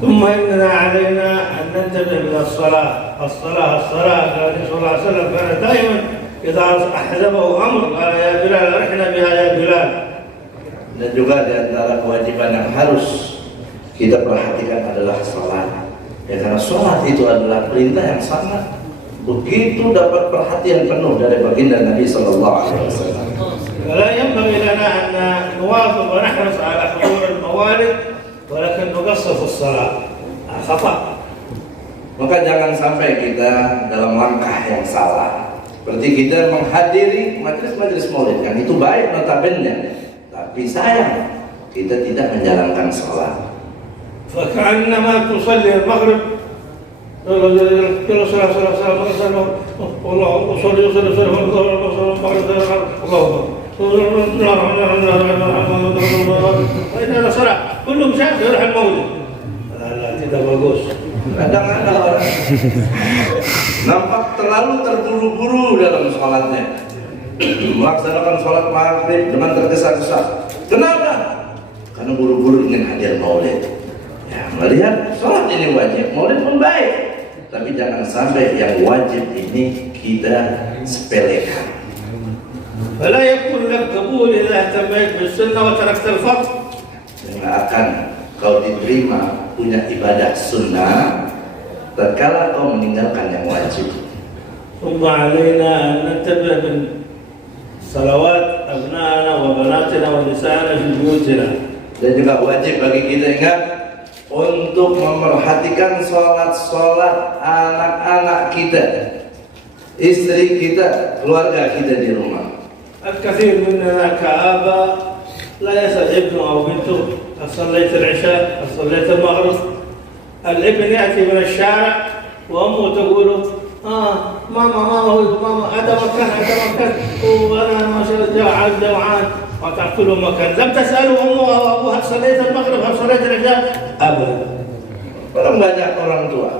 ثم إننا علينا أن ننتبه إلى الصلاة. الصلاة النبي صلى الله عليه وسلم كان دائما إذا أحزبه أمر قال يا بلال أرحنا بها يا بلال. Dan juga di antara kewajiban yang harus kita perhatikan adalah salat. Ya, karena salat itu adalah perintah yang sangat begitu dapat perhatian penuh dari baginda Nabi sallallahu alaihi wasallam. ولا ينبغي لنا أن نواظب ونحرص على حضور الموالد ولكن نقصر في الصلاة. خطأ. Maka jangan sampai kita dalam langkah yang salah. Seperti kita menghadiri majelis-majelis maulid, kan itu baik notabene, tapi sayang kita tidak menjalankan salat. فكأنما تصلي المغرب الله كلهم شاف يروح المولد. لا tidak bagus. Kadang-kadang orang nampak terlalu terburu-buru dalam sholatnya, melaksanakan sholat maghrib dengan tergesa-gesa. Kenapa? Karena buru-buru ingin hadir maulid. Ya, melihat sholat ini wajib, maulid pun baik, tapi jangan sampai yang wajib ini kita sepelekan. فلا يكون لك قبول إذا اهتميت بالسنة وتركت الفرض. Tidak akan kau diterima punya ibadah sunnah tatkala kau meninggalkan yang wajib. ثم علينا أن ننتبه بالصلوات أبنائنا وبناتنا ونسائنا في بيوتنا. Dan juga wajib bagi kita ingat untuk memerhatikan sholat-sholat anak-anak kita, istri kita, keluarga kita di rumah. الكثير مننا كآباء لا يسأل ابنه أو بنته هل صليت العشاء؟ هل صليت المغرب؟ الابن يأتي من الشارع وأمه تقول ماما هذا مكان وأنا ما شاء الله جوعان وتعطي له مكان. لم تسأله أمه أو أبوه هل صليت المغرب؟ هل صليت العشاء؟ أبدا. Banyak orang tua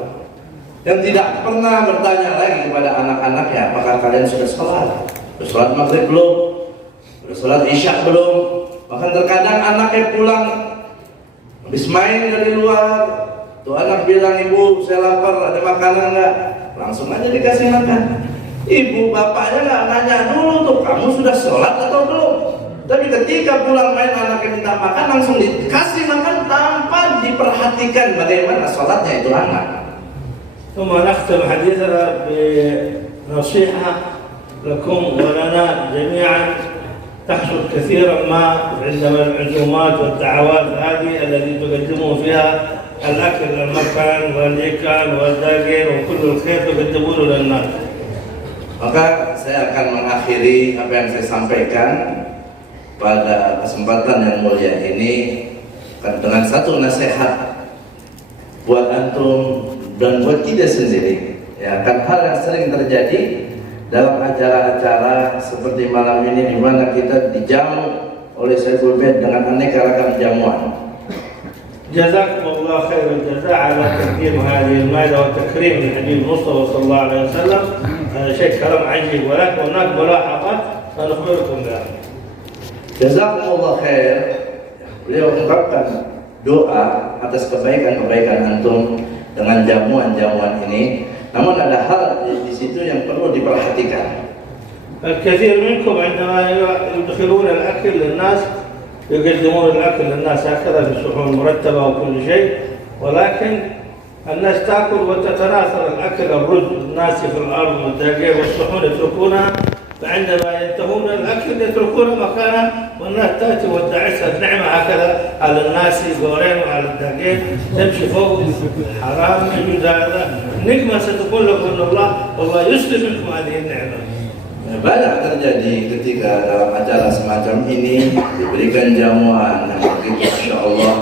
yang tidak pernah bertanya lagi kepada anak-anaknya, apakah kalian sudah sholat? Sudah sholat maghrib belum? Sudah sholat isya belum? Bahkan terkadang anaknya pulang habis main dari luar, tuh anak bilang, ibu saya lapar, ada makanan enggak? Langsung aja dikasih makan. Ibu bapaknya nggak nanya dulu tuh, kamu sudah sholat atau belum? Tapi ketika pulang main anaknya minta makan, langsung dikasih makan tanpa diperhatikan bagaimana sholatnya itu anak. ثم نختم حديثنا بنصيحة لكم ولنا جميعا تحصل كثيرا ما عندما العزومات والدعوات هذه التي تقدمون فيها الأكل المكان والإكل والداجين وكل الخير تقدمونه للناس. Maka saya akan mengakhiri apa yang saya sampaikan pada kesempatan yang mulia ini dengan satu nasihat buat antum dan buat kita sendiri. Ya, kan hal yang sering terjadi dalam acara-acara seperti malam ini, di mana kita dijamu oleh Sayyidul Bait dengan aneka ragam jamuan. جزاكم الله خير الجزاء على تقديم هذه المائدة وتكريم الحبيب المصطفى صلى الله عليه وسلم. هذا شيء كلام عجيب، ولكن هناك ملاحظات سنخبركم بها. Jazakumullah khair. Beliau ungkapkan doa atas kebaikan-kebaikan antum dengan jamuan-jamuan ini. Namun ada hal di situ yang perlu diperhatikan. الكثير منكم عندما يدخلون الأكل للناس يقدمون الأكل للناس هكذا في صحون مرتبة وكل شيء، ولكن الناس تأكل وتتناثر الأكل، الرز الناس في الأرض والدقيق والصحون يتركونها، فعندما ينتهون الأكل يتركون مكانها والناس تأتي وتدعسها النعمة هكذا على الناس دورين وعلى الدقيق تمشي فوق. حرام يجوز هذا. نقمة ستقول لكم أن الله والله يسلم منكم هذه النعمة. Banyak terjadi ketika dalam acara semacam ini diberikan jamuan yang begitu Masya Allah,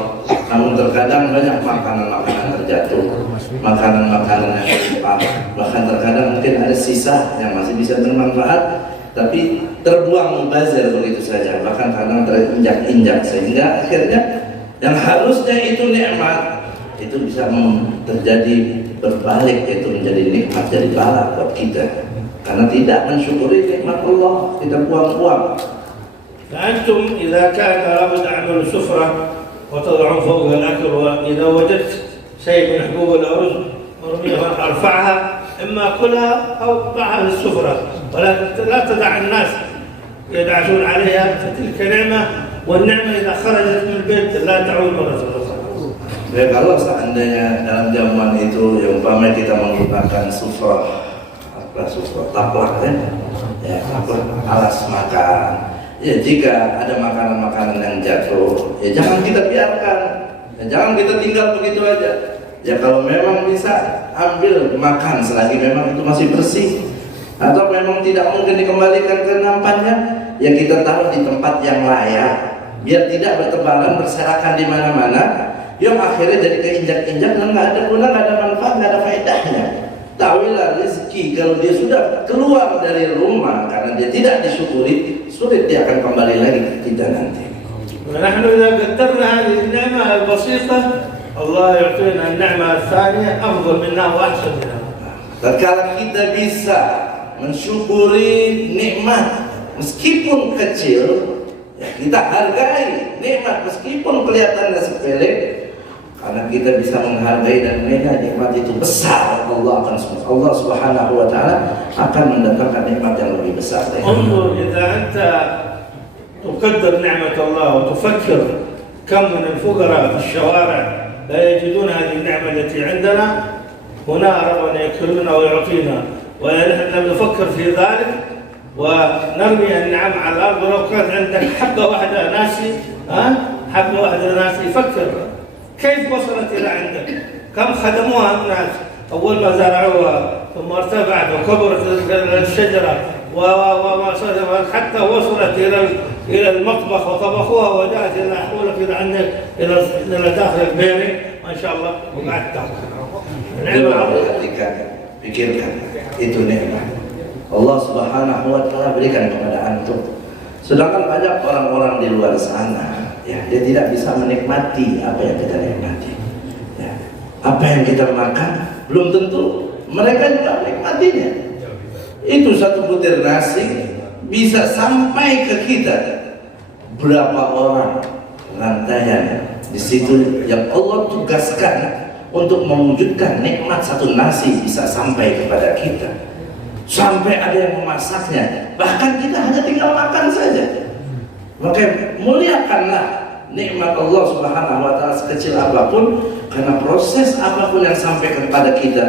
namun terkadang banyak makanan-makanan terjatuh, makanan-makanan yang lupa, bahkan terkadang mungkin ada sisa yang masih bisa bermanfaat tapi terbuang mubazir begitu saja, bahkan kadang terinjak-injak, sehingga akhirnya yang harusnya itu nikmat itu bisa terjadi berbalik, itu menjadi nikmat, jadi bala buat kita karena tidak mensyukuri nikmat Allah, kita buang-buang. فأنتم إذا كان لابد أعمل سفرة وتضعون فوقها الأكل، وإذا وجدت شيء من حبوب الأرز ورميها أرفعها إما أكلها أو ضعها في السفرة، ولكن لا تدع الناس يدعسون عليها، فتلك نعمة، والنعمة إذا خرجت من البيت لا تعود مرة أخرى. Ya, kalau seandainya dalam jamuan itu yang umpamanya kita menggunakan sufrah, taplak ya, alas makan. Ya, jika ada makanan-makanan yang jatuh, ya jangan kita biarkan, ya, jangan kita tinggal begitu aja. Ya kalau memang bisa ambil makan selagi memang itu masih bersih, atau memang tidak mungkin dikembalikan ke nampannya, ya kita taruh di tempat yang layak, biar tidak bertebaran berserakan di mana-mana. Yang akhirnya jadi keinjak-injak dan nggak ada guna, nggak ada manfaat, nggak ada faedahnya. Tahuilah rezeki kalau dia sudah keluar dari rumah karena dia tidak disyukuri, sulit dia akan kembali lagi ke kita nanti. ونحن إذا قدرنا هذه النعمة البسيطة الله يعطينا النعمة الثانية أفضل منها وأحسن منها. Tatkala kita bisa mensyukuri nikmat meskipun kecil, ya kita hargai nikmat meskipun kelihatannya sepele. Karena kita bisa menghargai dan melihat nikmat itu besar, Allah Subhanahu wa taala akan mendatangkan nikmat yang lebih besar. انظر إذا أنت تقدر نعمة الله وتفكر كم من الفقراء في الشوارع لا يجدون هذه النعمة التي عندنا، هنا ربنا يكرمنا ويعطينا، ونحن لم نفكر في ذلك ونرمي النعم على الأرض. ولو كانت عندك حبة واحدة ناسي، حبة واحدة ناسي، فكر كيف وصلت إلى عندك، كم خدموها الناس أول ما زرعوها ثم ارتفعت وكبرت الشجرة وما حتى وصلت إلى المطبخ وطبخوها وجاءت إلى حولك إلى عندك إلى داخل البيري ما شاء الله وقعدت تأكل. Pikirkan, itu nikmat Allah Subhanahu wa taala berikan kepada antum. Sedangkan banyak orang-orang di luar sana, ya, dia tidak bisa menikmati apa yang kita nikmati. Ya, apa yang kita makan belum tentu mereka juga menikmatinya. Itu satu butir nasi bisa sampai ke kita. Berapa orang rantaian di situ yang Allah tugaskan untuk mewujudkan nikmat satu nasi bisa sampai kepada kita. Sampai ada yang memasaknya, bahkan kita hanya tinggal makan saja. Maka muliakanlah nikmat Allah Subhanahu wa taala sekecil apapun, karena proses apapun yang sampai kepada kita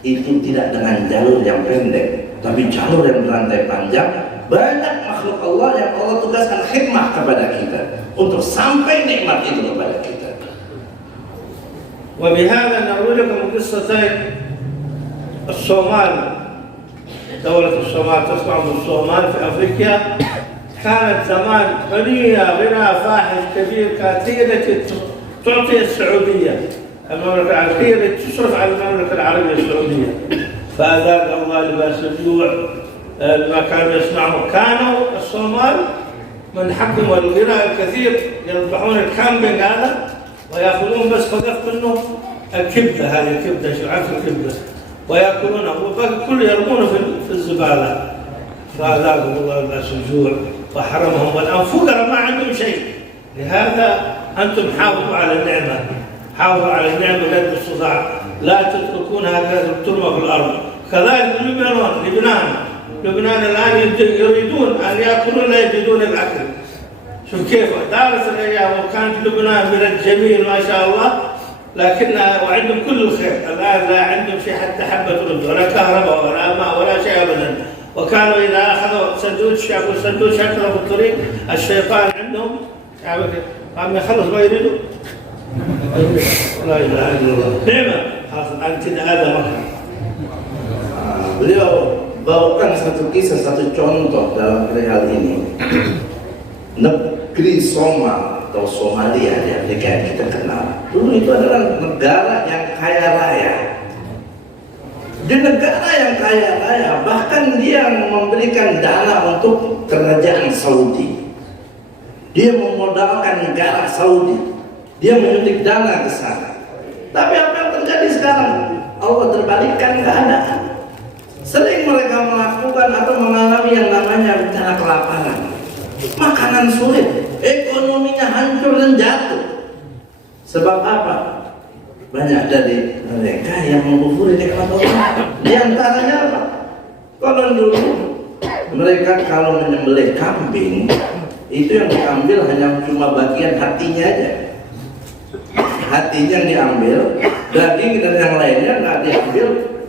itu tidak dengan jalur yang pendek, tapi jalur yang berantai panjang. Banyak makhluk Allah yang Allah tugaskan khidmah kepada kita untuk sampai nikmat itu kepada kita. وبهذا نروي لكم قصتين. الصومال، دولة الصومال تصنع بالصومال في أفريقيا، كانت زمان غنية غنى فاحش كبير، كانت هي التي تعطي السعودية، المملكة العربية التي تصرف على المملكة العربية السعودية، فأذاق الله لباس الجوع ما كانوا يصنعون. كانوا الصومال من حقهم الغنى الكثير، يذبحون الكامبينج هذا ويأخذون بس فقط منه الكبدة، هذه الكبدة شعاف الكبدة، ويأكلونها والباقي كله يرمونه في الزبالة. فأذاقهم الله لباس الجوع وحرمهم، والآن فقراء ما عندهم شيء. لهذا أنتم حافظوا على النعمة، حافظوا على النعمة قدر الاستطاع، لا تتركونها هكذا ترمى في الأرض. كذلك لبنان الآن يريدون أن يأكلون لا يجدون الأكل. شوف كيف دارت الأيام، وكانت لبنان بلد جميل ما شاء الله، لكن وعندهم كل الخير. الآن لا عندهم في حتى حبة رز ولا كهرباء ولا ماء ولا شيء أبدا. وكانوا إذا أخذوا سندوتش يأكل سندوتش أكله في الطريق، الشيطان عندهم قام يخلص ما يريدوا. لا إله إلا الله، نعمة أنت هذا مكان. Beliau bawakan satu kisah, satu contoh dalam hal ini. Negeri Somal atau Somalia di Afrika yang kita kenal dulu itu adalah negara yang kaya raya. Di negara yang kaya raya, bahkan dia memberikan dana untuk kerajaan Saudi. Dia memodalkan negara Saudi, dia menyuntik dana ke sana. Tapi apa yang terjadi sekarang? Allah terbalikkan keadaan. Sering mereka melakukan atau mengalami yang namanya bencana kelaparan, makanan sulit, ekonominya hancur dan jatuh. Sebab apa? banyak dari mereka yang mengkufuri nikmat Allah. Di antaranya apa? Kalau dulu mereka kalau menyembelih kambing itu yang diambil hanya cuma bagian hatinya aja. Hatinya yang diambil, daging dan yang lainnya nggak diambil,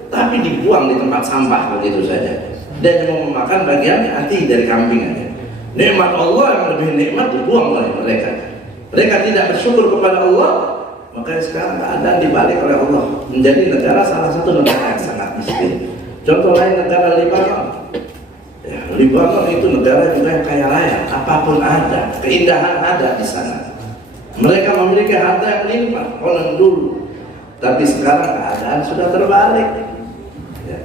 tapi dibuang di tempat sampah begitu saja. Dan yang mau memakan bagian hati dari kambing aja. Nikmat Allah yang lebih nikmat dibuang oleh mereka. Mereka tidak bersyukur kepada Allah. Maka sekarang keadaan dibalik oleh Allah menjadi negara salah satu negara yang sangat miskin. Contoh lain negara Lebanon. Ya, Lebanon itu negara juga yang kaya raya, apapun ada, keindahan ada di sana. Mereka memiliki harta yang limpah orang dulu, tapi sekarang keadaan sudah terbalik. Ya,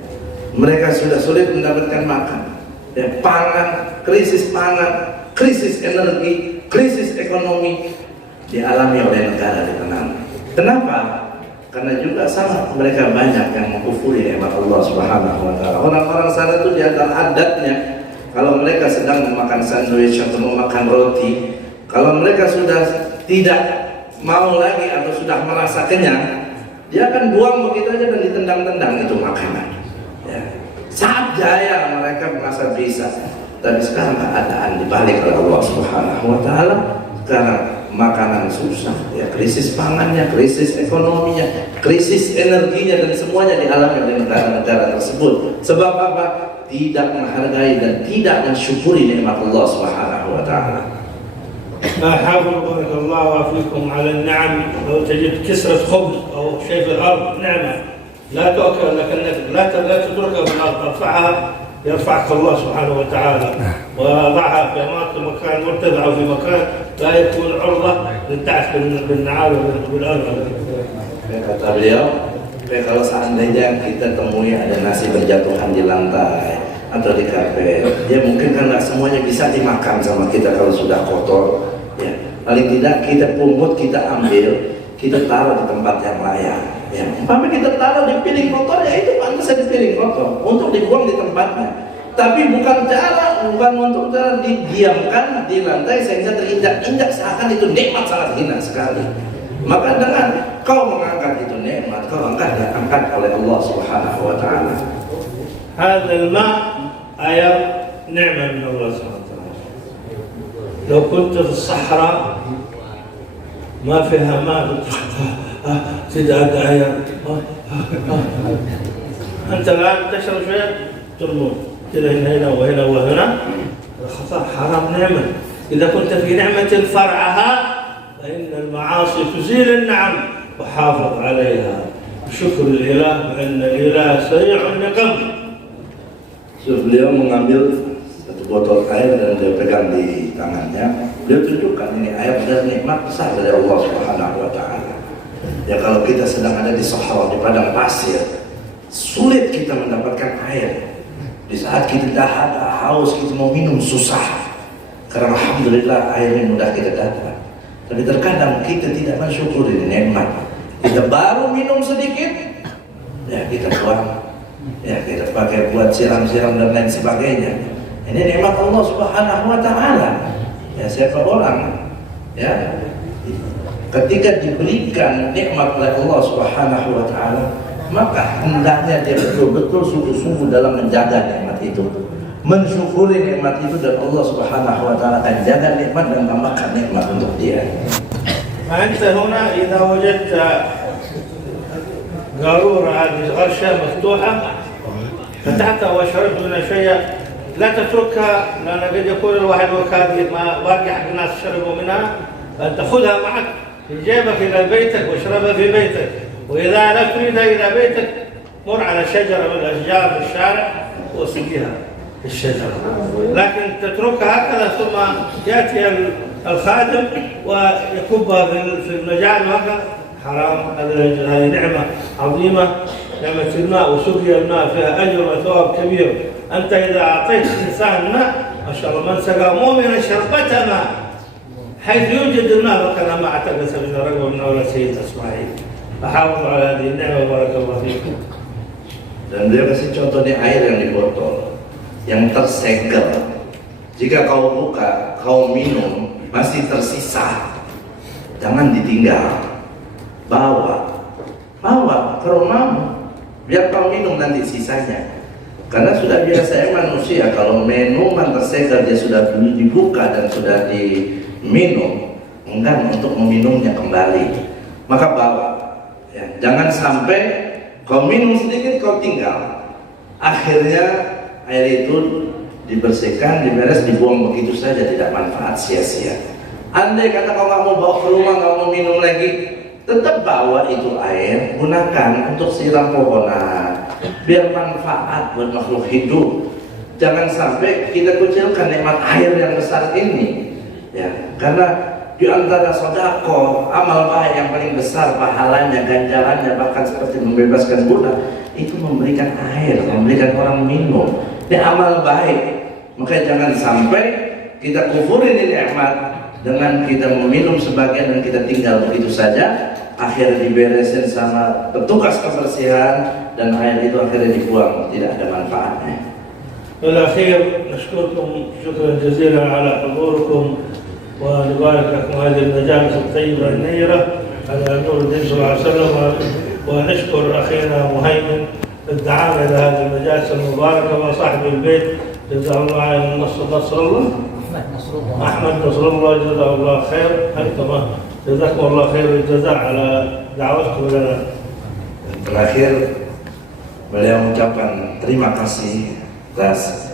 mereka sudah sulit mendapatkan makan. Ya, pangan, krisis energi, krisis ekonomi dialami oleh negara Lebanon. Kenapa? Karena juga sama mereka banyak yang mengkufuri nikmat Allah Subhanahu wa taala. Orang-orang sana itu di antara adatnya kalau mereka sedang memakan sandwich atau memakan roti, kalau mereka sudah tidak mau lagi atau sudah merasa kenyang, dia akan buang begitu aja dan ditendang-tendang itu makanan. Ya. Saat jaya mereka merasa bisa, tapi sekarang keadaan dibalik oleh Allah Subhanahu wa taala. Sekarang makanan susah, ya, krisis pangannya, krisis ekonominya, krisis energinya, dan semuanya dialami oleh negara-negara tersebut. Sebab apa? Tidak menghargai dan tidak mensyukuri nikmat Allah Subhanahu wa taala. حافظ بارك الله وفيكم على النعم. لو تجد كسرة خبز أو شيء في الأرض نعمة لا تؤكل لكنك لا تتركها في الأرض، ارفعها يرفعك الله سبحانه وتعالى، وضعها في مكان مرتفع أو في مكان لا يكون عرضة للتعس بالنعال والأرض. Kata beliau, kalau seandainya kita temui ada nasi berjatuhan di lantai atau di kafe, ya mungkin kan nggak semuanya bisa dimakan sama kita kalau sudah kotor. Ya, paling tidak kita pungut, kita ambil, kita taruh di tempat yang layak. Ya, umpamanya kita taruh di piring kotor, ya itu pantas di piring kotor untuk dibuang di tempatnya. Tapi bukan untuk cara didiamkan di lantai sehingga terinjak-injak seakan itu nikmat sangat hina sekali. Maka dengan kau mengangkat itu nikmat, kau angkat oleh Allah Subhanahu wa taala. هذا الماء آية نعمة من الله سبحانه وتعالى. لو كنت في الصحراء ما فيها ماء تدعى آية أنت الآن تشرب شيء ترمون كذا هنا وهنا وهنا، الخطأ حرام نعمة. إذا كنت في نعمة فرعها فإن المعاصي تزيل النعم، وحافظ عليها بشكر الإله فإن الإله سريع النقم. Beliau mengambil satu botol air dan dia pegang di tangannya. Beliau tunjukkan ini air dan nikmat besar dari Allah Subhanahu wa taala. Ya, kalau kita sedang ada di Sahara, di padang pasir, sulit kita mendapatkan air. Di saat kita haus, kita mau minum susah. Karena alhamdulillah air ini mudah kita dapat. Tapi terkadang kita tidak mensyukuri nikmat. Kita baru minum sedikit, ya kita buang. Ya, kita pakai buat siram-siram dan lain sebagainya. Ini nikmat Allah Subhanahu wa taala. Ya, siapa orang ya ketika diberikan nikmat oleh Allah Subhanahu wa taala, maka hendaknya dia betul-betul sungguh-sungguh dalam menjaga nikmat itu, mensyukuri nikmat itu, dan Allah Subhanahu wa taala akan jaga nikmat dan tambahkan nikmat untuk dia. فأنت هنا إذا وجدت قارورة هذه غرشة مفتوحة فتحتها وشربت منها شيئا لا تتركها، لأن قد يكون الواحد وكاذب ما باقي حق الناس شربوا منها، فأنت خذها معك في جيبك إلى بيتك واشربها في بيتك. وإذا لا تريدها إلى بيتك مر على شجرة من الأشجار في الشارع وسقيها في الشجرة، لكن تتركها هكذا ثم يأتي الخادم ويكبها في المجال وهكذا حرام. هذه نعمة عظيمة، نعمة الماء، وسقي الماء فيها أجر وثواب كبير. أنت إذا أعطيت إنسان ماء ما شاء الله، من سقى مؤمنا شربة ماء حيث يوجد الماء، وكان ما اعتقد من رغبة من أولاد سيد إسماعيل. فحافظوا على هذه النعمة وبارك الله فيكم. Dan beliau kasih contoh nih air yang di botol yang tersegel. Jika kau buka, kau minum, masih tersisa, jangan ditinggal, bawa. Ke rumahmu, biar kau minum nanti sisanya. Karena sudah biasanya manusia kalau minuman tersegar dia sudah dibuka dan sudah diminum, enggan untuk meminumnya kembali. Maka bawa, ya, jangan sampai kau minum sedikit kau tinggal. Akhirnya air itu dibersihkan, diberes, dibuang begitu saja, tidak manfaat, sia-sia. Andai kata kau nggak mau bawa ke rumah, nggak mau minum lagi, tetap bawa itu air, gunakan untuk siram pohonan, biar manfaat buat makhluk hidup. Jangan sampai kita kucilkan nikmat air yang besar ini, ya. Karena di antara sedekah, amal baik yang paling besar pahalanya, ganjarannya, bahkan seperti membebaskan budak, itu memberikan air, memberikan orang minum. Ini amal baik. Maka jangan sampai kita kufurin ini nikmat dengan kita meminum sebagian dan kita tinggal begitu saja, akhirnya diberesin sama petugas kebersihan dan air itu akhirnya dibuang, tidak ada manfaatnya. والأخير نشكركم شكرا جزيلا على حضوركم ونبارك لكم هذه المجالس الطيبة النيرة على نور الدين صلى الله عليه وسلم، ونشكر أخينا مهيمن الدعامة إلى هذه المجالس المباركة وصاحب البيت جزاه الله عن نصر الله أحمد نصر الله جزاه الله خير. أنتم جزاكم الله خير الجزاء على دعوتكم لنا. Terakhir beliau mengucapkan terima kasih atas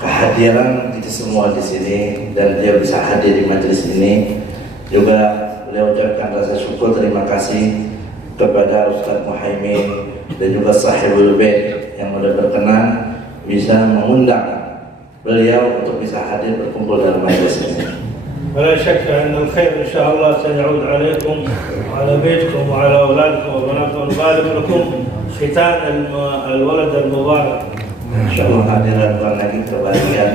kehadiran kita semua di sini dan dia bisa hadir di majelis ini. Juga beliau ucapkan rasa syukur terima kasih kepada Ustaz Muhaimin dan juga Sahibul Bait yang sudah berkenan bisa mengundang beliau untuk bisa hadir berkumpul dalam majelis ini. ولا شك أن الخير إن شاء الله سيعود عليكم وعلى بيتكم وعلى أولادكم وبناتكم، ونبارك لكم ختان الولد المبارك. InsyaAllah hadirat bukan lagi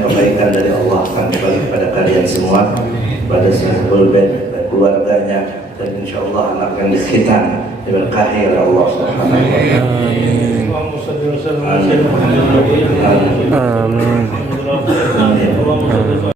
kebaikan dari Allah akan kembali kepada kalian semua, pada Sahibul Bait dan keluarganya, dan InsyaAllah anak yang dikhitan diberkahi oleh Allah Subhanahu wa Ta'ala.